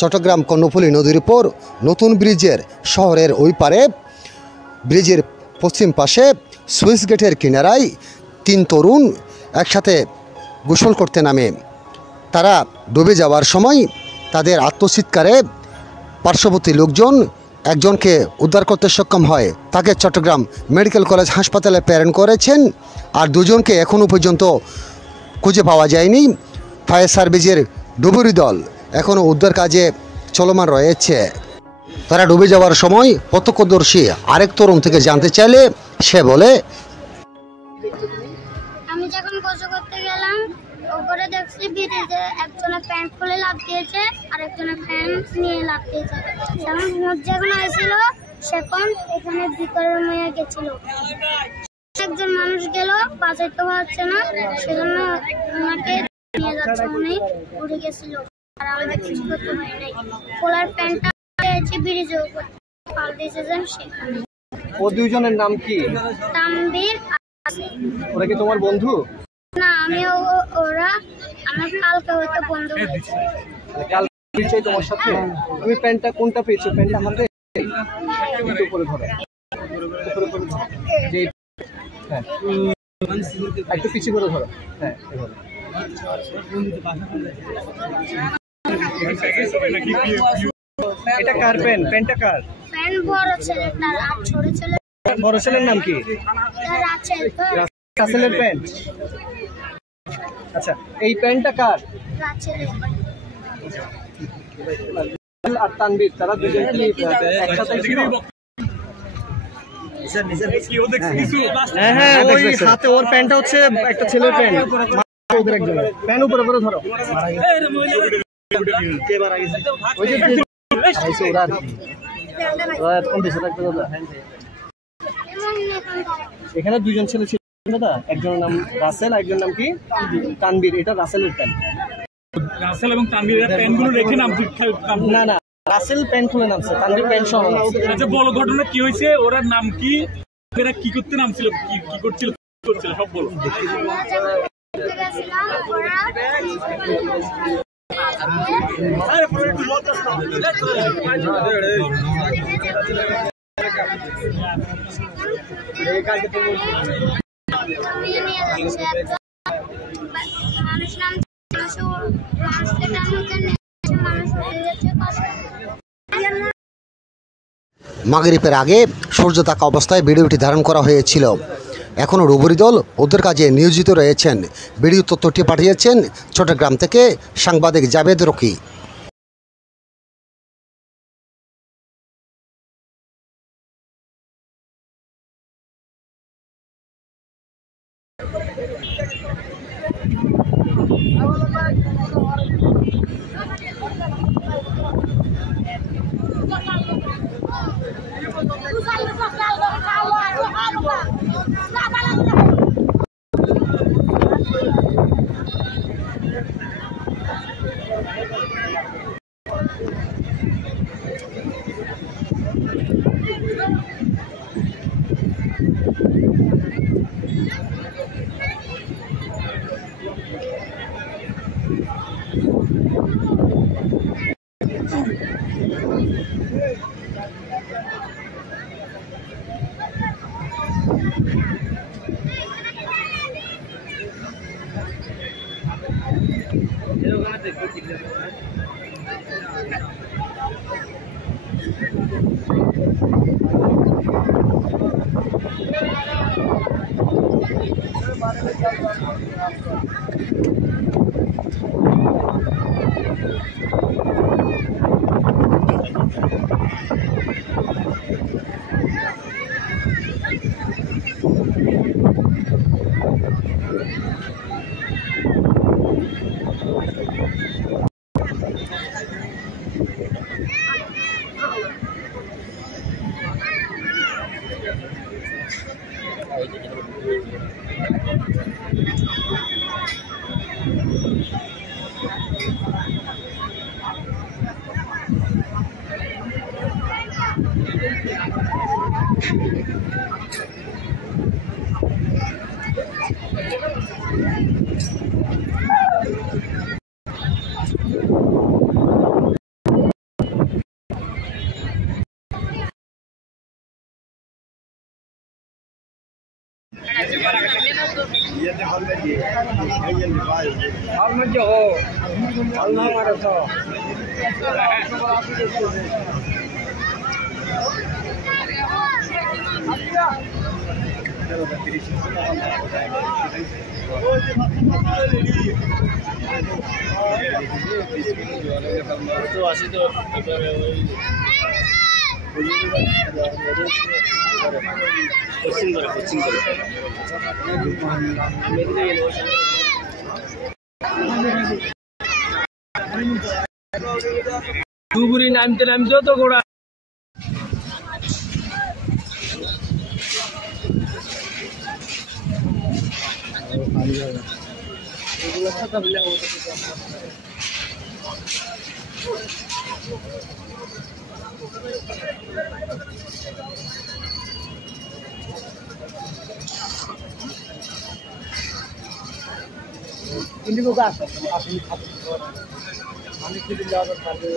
চট্টগ্রাম কর্ণফুলী নদীর উপর নতুন ব্রিজের শহরের ওই পারে ব্রিজের পশ্চিম পাশে সুইচ গেটের কিনারায় 3 তরুণ একসাথে গোসল করতে নামে। তারা ডুবে যাওয়ার সময় তাদের আত্মচিৎকারে পার্শ্ববর্তী লোকজন একজনকে উদ্ধার করতে সক্ষম হয়। তাকে চট্টগ্রাম মেডিকেল কলেজ হাসপাতালে প্রেরণ করেছেন। আর দুজনকে এখনও পর্যন্ত খুঁজে পাওয়া যায়নি। ফায়ার সার্ভিসের ডুবুরি দল এখনও উদ্ধার কাজে চলমান রয়েছে। তারা ডুবে যাওয়ার সময় প্রত্যক্ষদর্শী আরেক তরুণ থেকে জানতে চাইলে সে বলে, আমি যখন গোসল করতে গেলাম ওপরে দেখছি ব্রিজে একজনের প্যান্ট খুলে লাফ দিয়েছে আর একজনের প্যান্ট নিয়ে লাফ দিয়েছে। যখন যখন হয়েছিল সেখন এখানে ভিতরে মেয়ে গেছিল, একজন মানুষ গেল বাঁচাইতে পারছে না, সেজন্য ওনাকে নিয়ে যাচ্ছে, উনি উড়ে গেছিল আর আমাদের কিছু করতে পারি নাই। খোলার প্যান্টটা ব্রিজের উপর পাল দিয়েছেন সেখানে। ও দুইজনের নাম কি? তানবীর। ওরা কি তোমার বন্ধু? না, আমি ওরা আমার কালকে হয়তো বন্ধু হয়েছে। কাল পরিচয় তোমার সাথে? তুমি প্যান্টটা কোনটা পেয়েছো? প্যান্টটা হাতে একটু উপরে ধরো, উপরে ধরো, যে হ্যাঁ একটু পিছিয়ে করে ধরো, হ্যাঁ এভাবে। এটা কার প্যান্ট? প্যান্টটা কার? প্যান্ট বড় ছেলেটার আর ছোট ছেলে। বড় ছেলের নাম কি? রাচেল। রাসেলের প্যান্ট। আচ্ছা, এই প্যান্টটা কার? রাচেলের। আর তানবীর, তারা দুজন কি একসাথে ছিল? হ্যাঁ হ্যাঁ, ওই হাতে ওর প্যান্টটা হচ্ছে একটা ছেলের প্যান্ট। ওদের একজনের প্যান্ট উপরে উপরে ধরো। ওই যে ওরা এতক্ষণ বেঁচে থাকতে দাদা। এখানে দুজন ছেলে ছিল দাদা, একজনের নাম রাসেল, একজনের নাম কি? তানবীর। এটা রাসেলের প্যান্ট। রাসেল এবং তানবীরের প্যান্টগুলো রেখে নাম? না না, রাসেল প্যান্ট খুলে নামছে, তানবীর প্যান্ট সহ নামছে। আচ্ছা, বড় ঘটনা কি হয়েছে? ওরা নাম কি? এরা কি করতে নামছিল? কি করছিল সব বলো। মাগরিবের আগে সূর্য থাকা অবস্থায় ভিডিওটি ধারণ করা হয়েছিল। এখনও ডুবুরি দল উদ্ধার কাজে নিয়োজিত রয়েছেন। ভিডিও তথ্যটি পাঠিয়েছেন চট্টগ্রাম থেকে সাংবাদিক জাবেদ রকি। ধুবুরি নামতে নামতেও তো ঘোড়া indigo gas আমি কিছু যাওয়ার পারবে